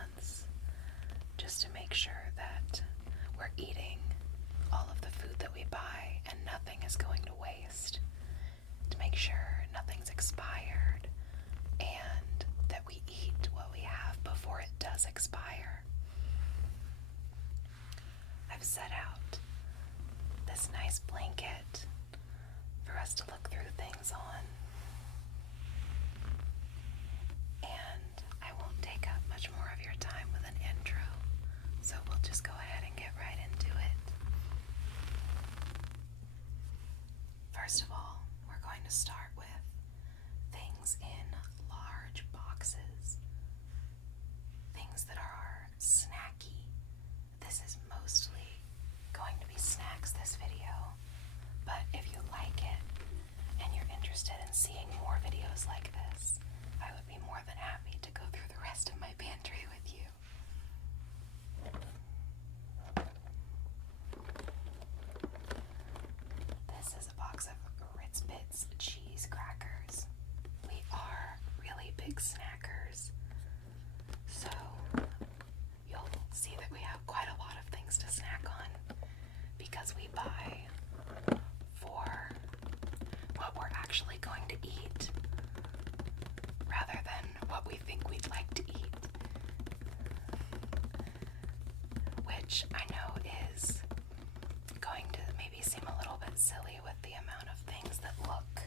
months, just to make sure that we're eating all of the food that we buy and nothing is going to waste, to make sure nothing's expired and that we eat what we have before it does expire. I've set out this nice blanket for us to look through things on, and I won't take up much more of your time with an intro, so we'll just go ahead and get right into it. First of all, we're going to start with things in large boxes, things that are snacky. This is mostly going to be snacks this video, but if you like it and you're interested in seeing more videos like this, I would be more than happy to go through the rest of my pantry with you. This is a box of Ritz Bits cheese crackers. We are really big snackers, so you'll see that we have quite a lot of things to snack on because we buy for what we're actually going to eat rather than what we think we'd like to eat, which I know is going to maybe seem a little bit silly with the amount of things that look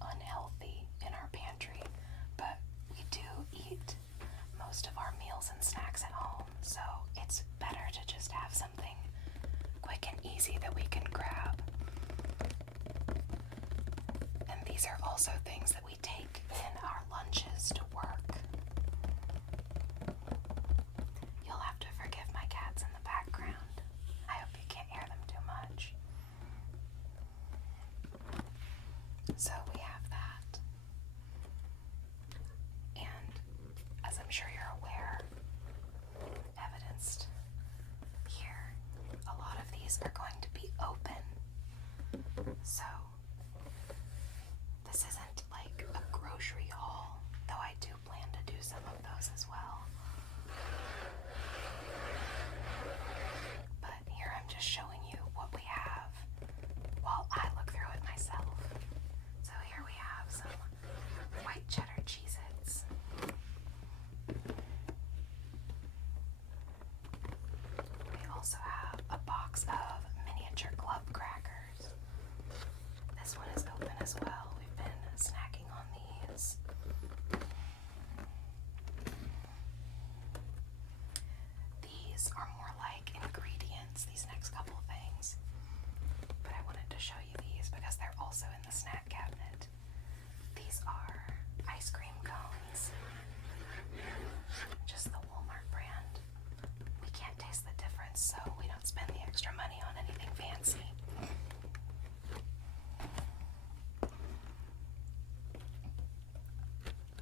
unhealthy in our pantry, but we do eat most of our meals and snacks at home, so it's better to just have something quick and easy that we can grab. And these are also things that we take in our lunches to work. You'll have to forgive my cats in the background. I hope you can't hear them too much. So we have that. And as I'm sure you're aware, evidenced here, a lot of these are going to be open. So this isn't like a grocery haul, though I do plan to do some of those as well. But here I'm just showing you what we have while I look through it myself. So here we have some white cheddar Cheez-Its. We also have a box of miniature club crackers. This one is open as well. We've been snacking on these. These are more like ingredients, these next couple of things. But I wanted to show you these because they're also in the snack cabinet. These are ice cream cones. Just the Walmart brand. We can't taste the difference, so we don't spend the extra money on anything fancy.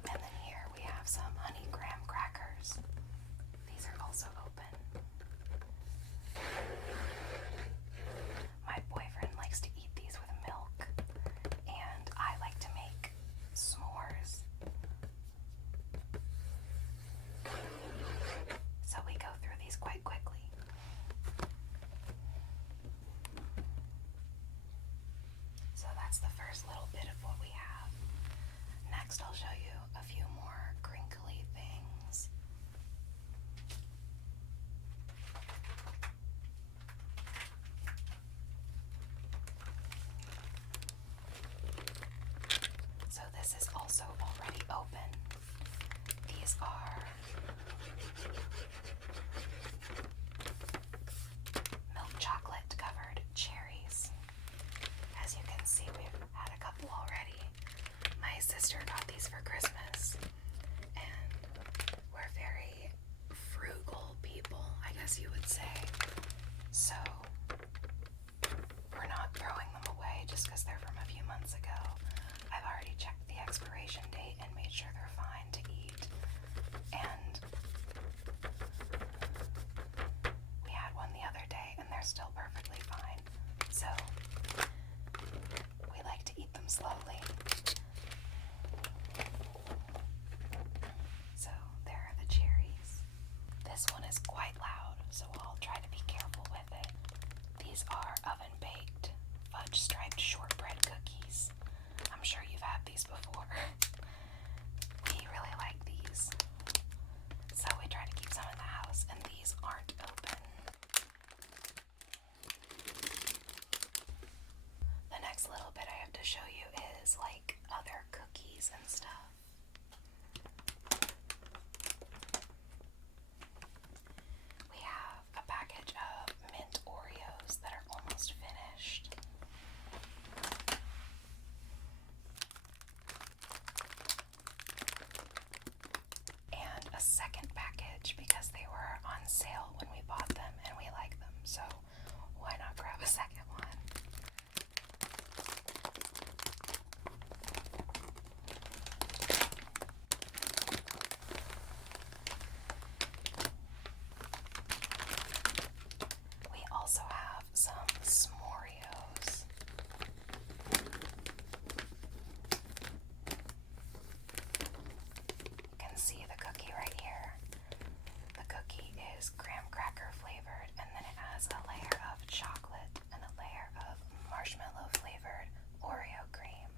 And then here we have some honey graham crackers. These are also open. My boyfriend likes to eat these with milk, and I like to make s'mores. So we go through these quite quickly. So that's the first little bit of what we have. Next, I'll show you a few more crinkly things. So this is also already open. These are milk chocolate covered cherries. As you can see, we've had a couple already. My sister got these for Christmas. These are oven baked fudge striped shortbread cookies. I'm sure you've had these before. We really like these, so we try to keep some in the house, and these aren't open. The next little bit I have to show you is like other cookies and stuff. We have a package of mint Oreos that are almost finished. And a second package because they were on sale when we bought them and we like them, so why not grab a second one? We also have some s'moreos. You can see the cookie right here. The cookie is graham cracker flavored, and then it has a layer of chocolate and a layer of marshmallow flavored Oreo cream.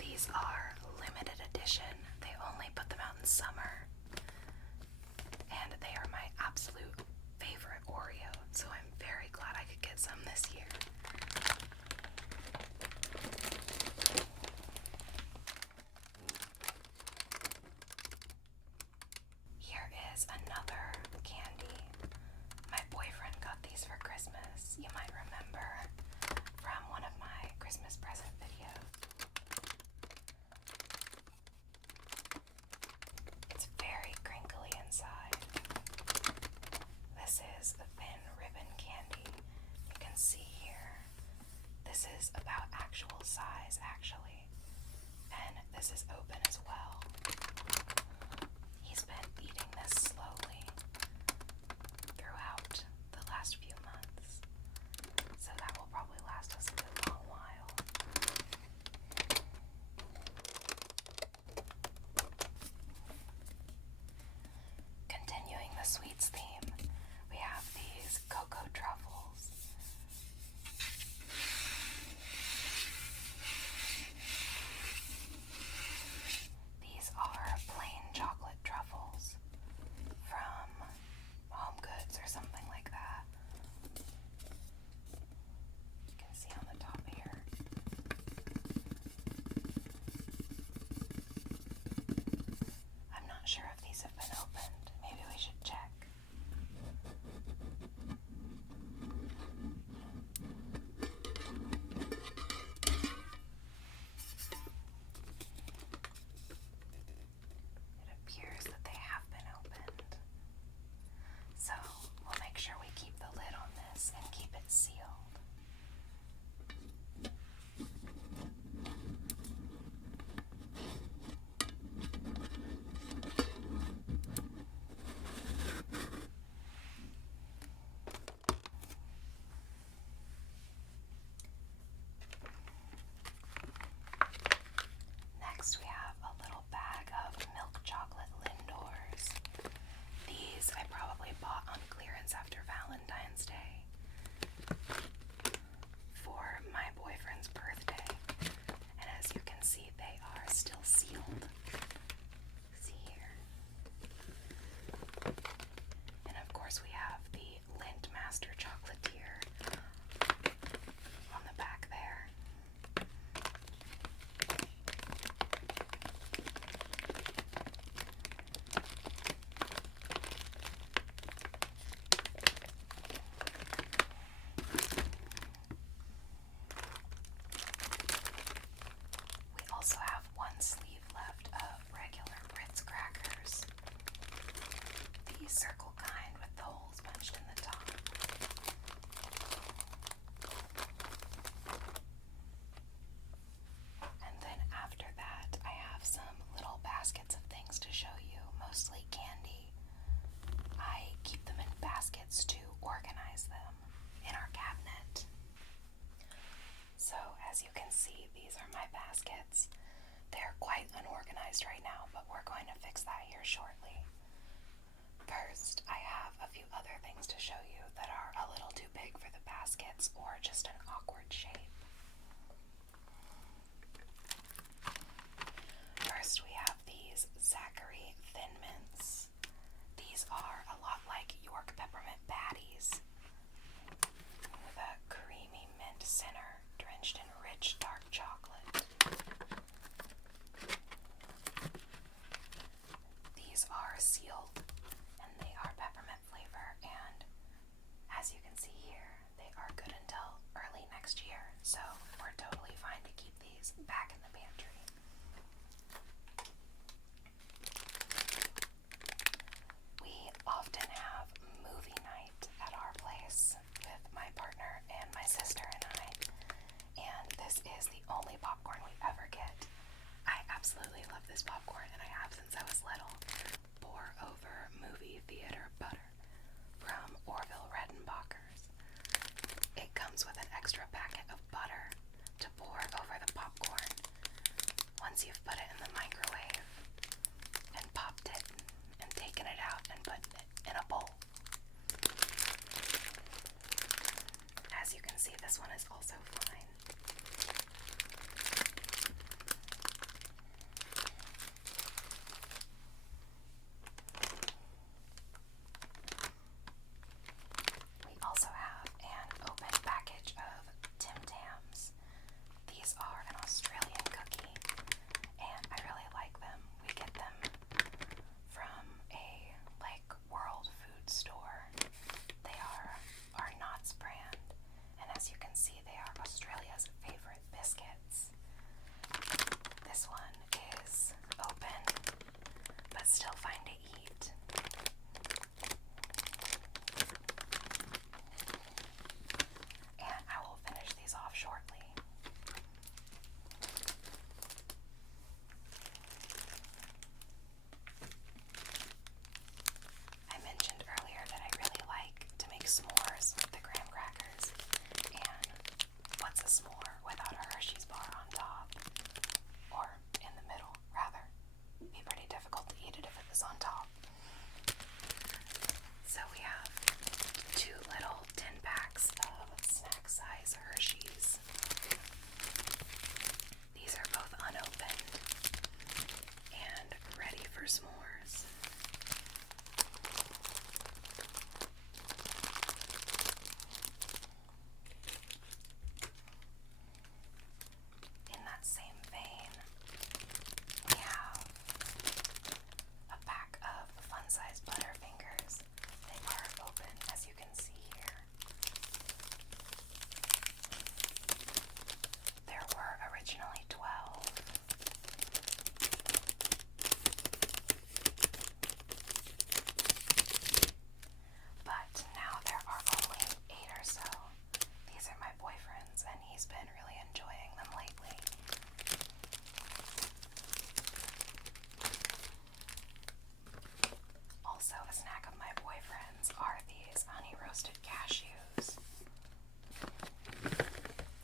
These are limited edition. They only put them out in summer, and they are my absolute favorite Oreo, so I'm very glad I could get some this year. Here is another candy. My boyfriend got these for Christmas. You might remember from one of my Christmas present videos. It's very crinkly inside. This is a thin ribbon candy. You can see here. This is about actual size, actually. And this is open as well. He's been eating this slowly throughout the last few months, so that will probably last us a good long while. Continuing the sweets theme, we have these cocoa truffles. These are plain chocolate truffles from Home Goods or something like that. You can see on the top here. I'm not sure if these have been opened. Maybe we should check. It appears that they have been opened. So we'll make sure we keep the lid on this and keep it sealed. Next, we have a little bag of milk chocolate Lindors. These I probably bought on clearance after Valentine's Day for my boyfriend's birthday. And as you can see, they are still sealed. See here. And of course we have the Lindt Master Chocolatier on the back there. We also have one sleeve left of regular Ritz crackers. The circle kind with the holes punched in the top. And then after that, I have some little baskets of things to show you, mostly candy. I keep them in baskets to organize them in our cabinet. So as you can see, these are my baskets. They're quite unorganized right now, but we're going to fix that here shortly. First, I have a few other things to show you that are a little too big for the baskets or just an awkward shape. First, we have these Zachary Thin Mints. These are a lot like York Peppermint Patties with a creamy mint center drenched in rich dark chocolate. These are sealed and they are peppermint flavor, and as you can see here, they are good until early next year, so we're totally fine to keep these back in the pantry. We often have movie night at our place with my partner and my sister and I, and this is the only popcorn we ever get. I absolutely love this popcorn, and I have since I was little. Pour over movie theater butter from Orville Redenbacher's. It comes with an extra packet of butter to pour over the popcorn once you've put it in the microwave and popped it and taken it out and put it in a bowl. As you can see, this one is also fine. We also have an open package of Tim Tams. These are an Australian cookie, and I really like them. We get them from a world food store. They are our Knott's brand, and as you can see, they are Australia's favorite biscuits. This one is open, but still fine to eat. And I will finish these off shortly. I mentioned earlier that I really like to make s'mores with the graham crackers, and what's a s'more without a Hershey's bar on top? Or in the middle, rather. It'd be pretty difficult to eat it if it was on top. So we have 2 little 10 packs of snack size Hershey's. These are both unopened and ready for s'mores. In that same vein, we have a pack of fun size Butterfingers. They are open, as you can see here. There were originally 12. But now there are only 8 or so. These are my boyfriend's, and he's been really enjoying them lately. Also, a snack of my boyfriend's are these honey roasted cashews.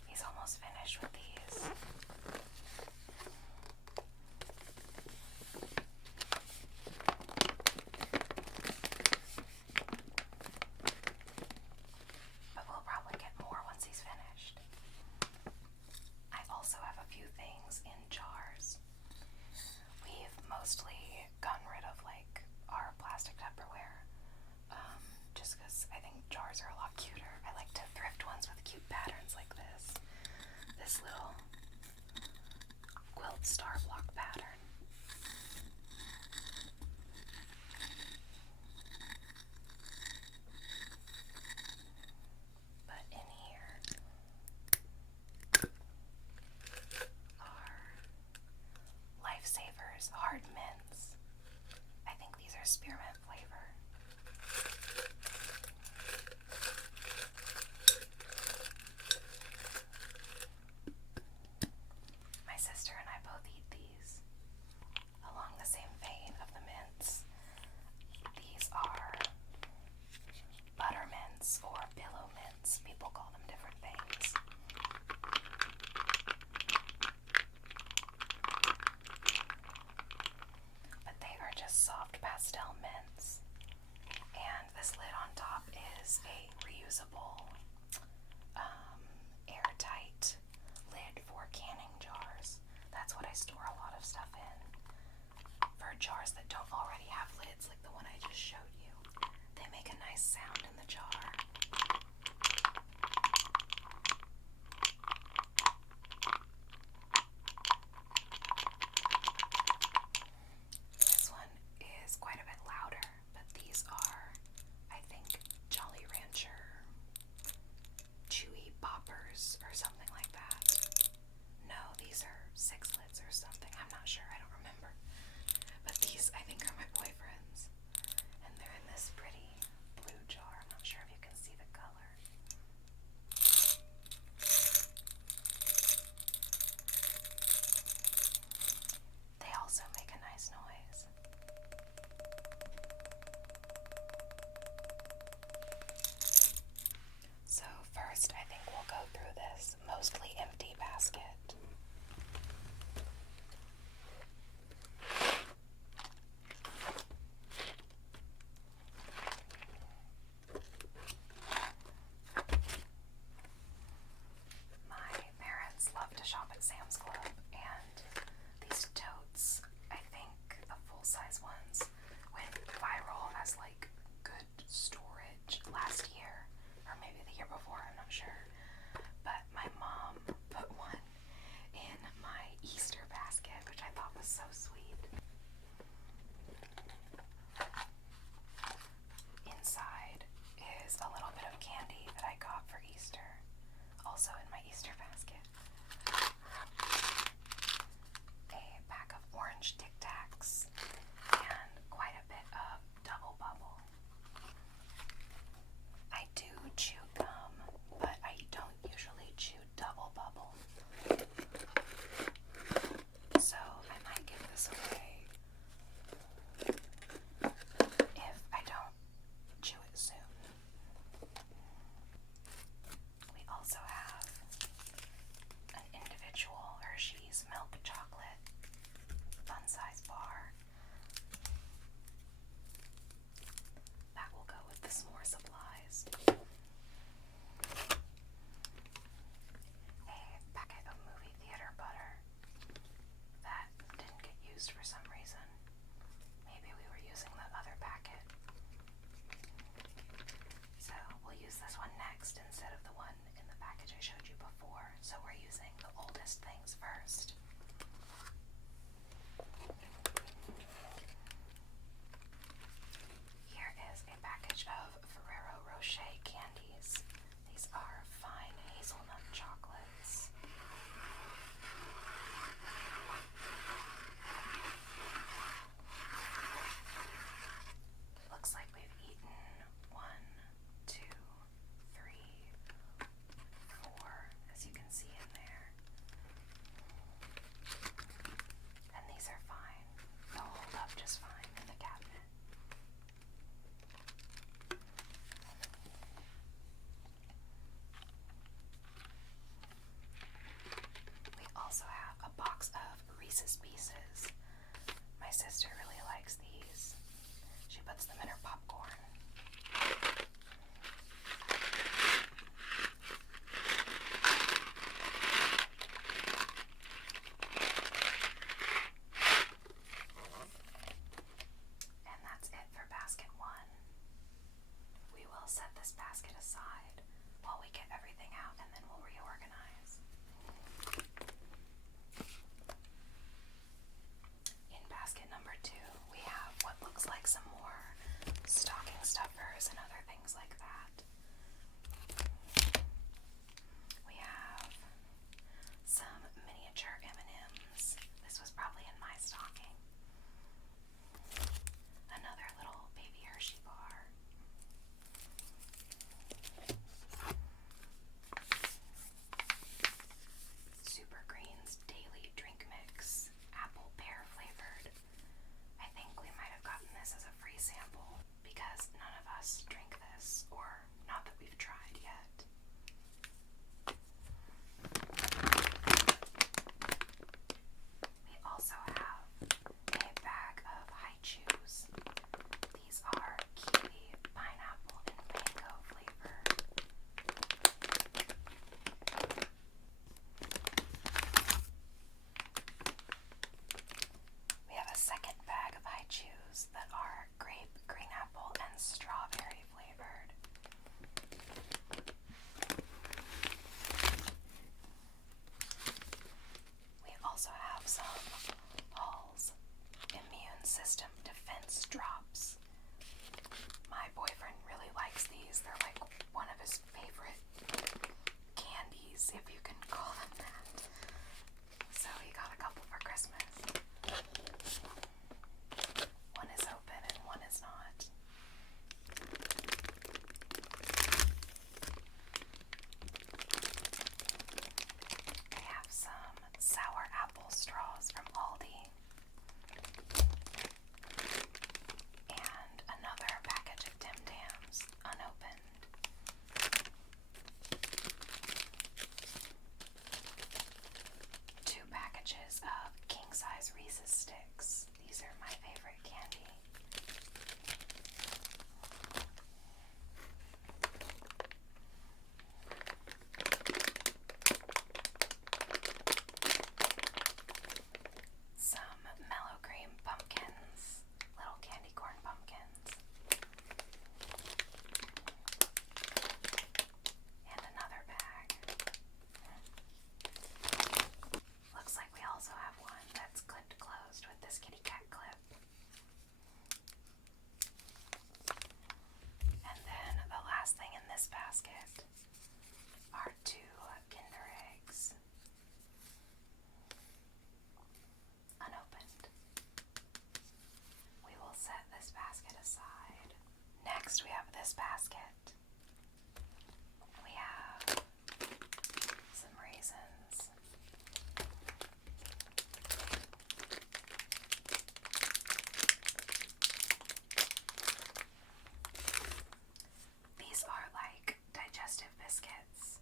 He's almost finished with these. But we'll probably get more once he's finished. I also have a few things in jars. We've mostly gotten rid of our plastic Tupperware, just because I think jars are a lot cuter. I like to thrift ones with cute patterns like this. This little quilt star block pattern. But in here are Lifesavers hard mints. I think these are spearmint flavor. My sister and I both eat these. Along the same vein of the mints, these are butter mints or pillow mints. People call them different things. But they are just soft pastel mints. is a reusable, airtight lid for canning jars. That's what I store a lot of stuff in. For jars that don't already have lids, like the one I just showed you, they make a nice sound in the jar. This one is quite a bit louder, but these are, I think, Jolly Rancher chewy poppers or something like that. No, these are 6-lids or something. I'm not sure. I don't remember. But these, I think, are my boyfriend's. And they're in this pretty blue jar. I'm not sure if you can see system defense drops. My boyfriend really likes these. They're like one of his favorite candies, if you can call them that. So he got a couple for Christmas. One is open and one is not. I have some sour apple straws from Aldi. And another package of Tim Tams, unopened. Two packages of king-size Reese's sticks. These are my favorite candy. Some mellow cream pumpkins, little candy corn pumpkins. And another bag. Looks like we also have one that's clipped closed with this kitty cat clip. And then the last thing in this basket are two Kinder Eggs. Unopened. We will set this basket aside. Next, we have this basket. We have some raisins. These are like digestive biscuits.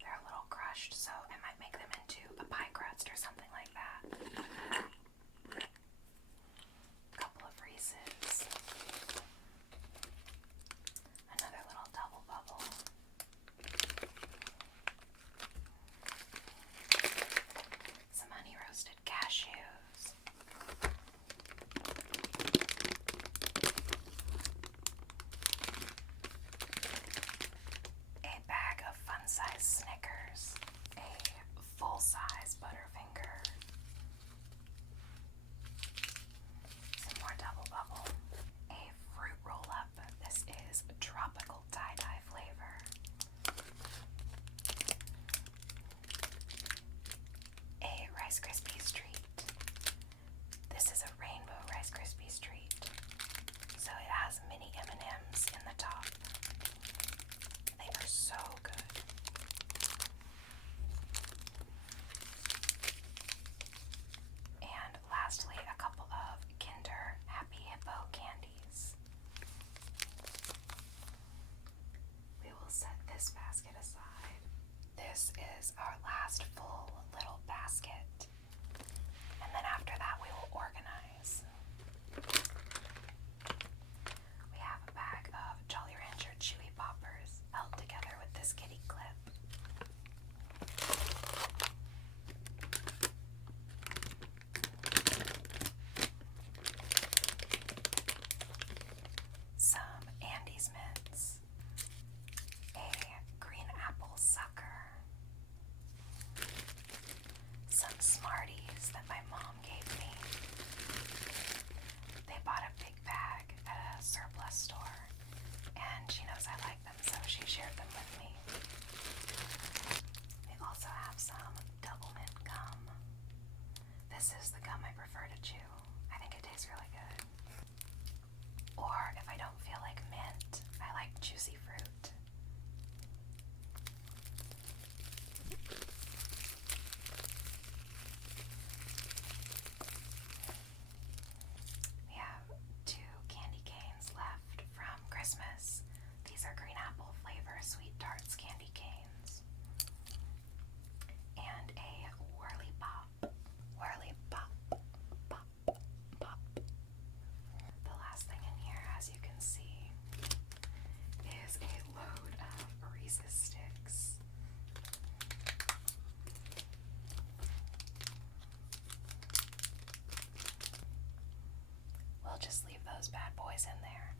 They're a little crushed, so I might make them into a pie crust or something like that. A couple of Reese's. Another little double bubble. Some honey roasted cashews. A bag of fun-size Snickers. A full-size Butterfinger. Some more double bubble. A fruit roll-up. This is tropical tie-dye flavor. A Rice Krispies treat. This is a rainbow Rice Krispies treat. So it has mini M&Ms in the top. They are so good. And lastly, a couple of Kinder Happy Hippo candies. We will set this basket aside. This is our last full little basket. And then after that, we will organize. We have a bag of Jolly Rancher Chewy Poppers held together with this kitty clip. Some Andes Mints. A green apple sucker. Some Smarties that my mom gave me. They bought a big bag at a surplus store, and she knows I like them, so she shared them with me. We also have some double mint gum. This is the gum I prefer to chew. I think it tastes really good. Or if I don't feel like mint, I like juicy fruit. We have two candy canes left from Christmas. These are green apple flavor Sweet Tarts candy canes. And a Whirly Pop. Whirly Pop. Pop. Pop. The last thing in here, as you can see, is a load of Reese's sticks. We'll just leave those bad boys in there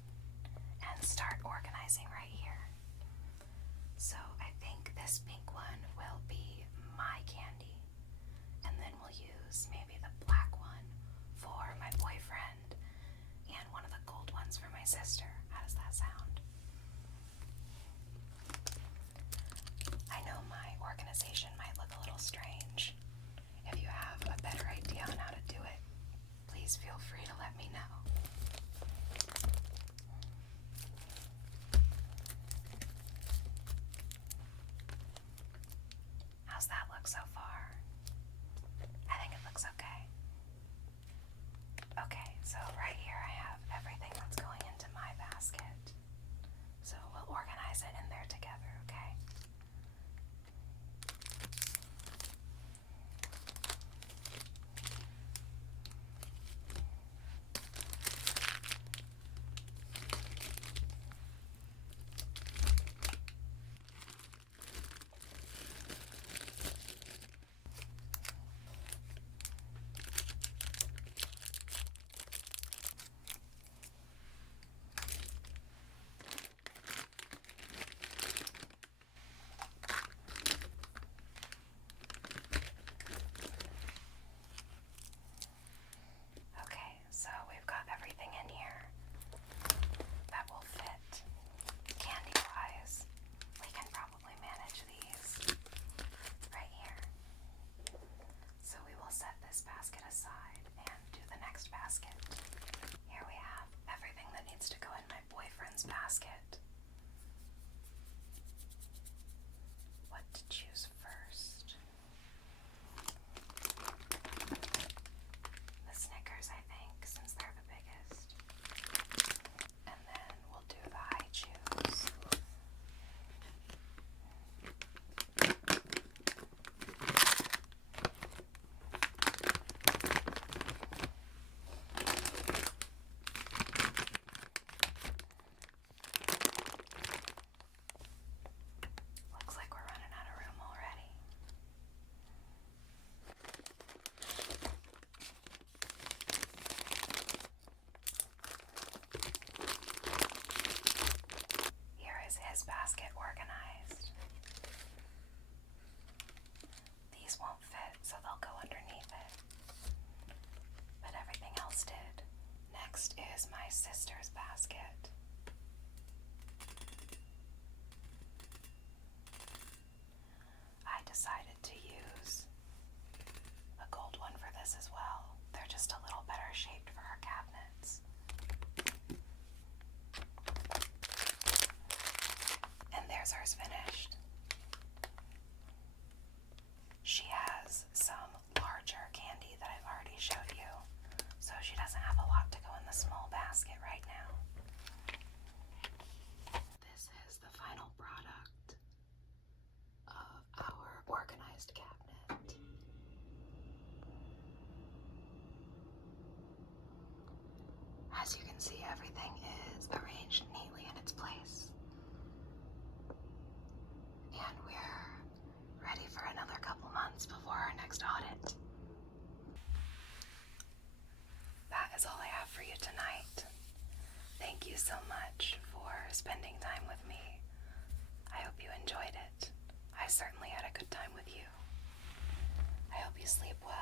and start organizing right here. So I think this pink one will be my candy. How's that look so far? I think it looks okay. Okay, so right here I have everything that's going into my basket. So we'll organize it in there together, okay? Okay, so we've got everything in here that will fit. Candy-wise, we can probably manage these right here. So we will set this basket aside and do the next basket. Here we have everything that needs to go in my boyfriend's basket. What to choose first? The Snickers, I think, since they're the biggest. And then we'll do the high chews. Looks like we're running out of room already. Here is his basket organized. These won't fit, so they'll go underneath it. But everything else did. Next is my sister's basket. I decided to use a gold one for this as well. They're just a little better shaped for her cabinets. And there's hers finished. She has some larger candy that I've already showed you, so she doesn't have a lot to go in the small basket right now. This is the final product of our organized cabinet. As you can see, everything is arranged neatly in its place. And we're ready for another couple months before our next audit. That is all I have for you tonight. Thank you so much for spending time with me. I hope you enjoyed it. I certainly had a good time with you. I hope you sleep well.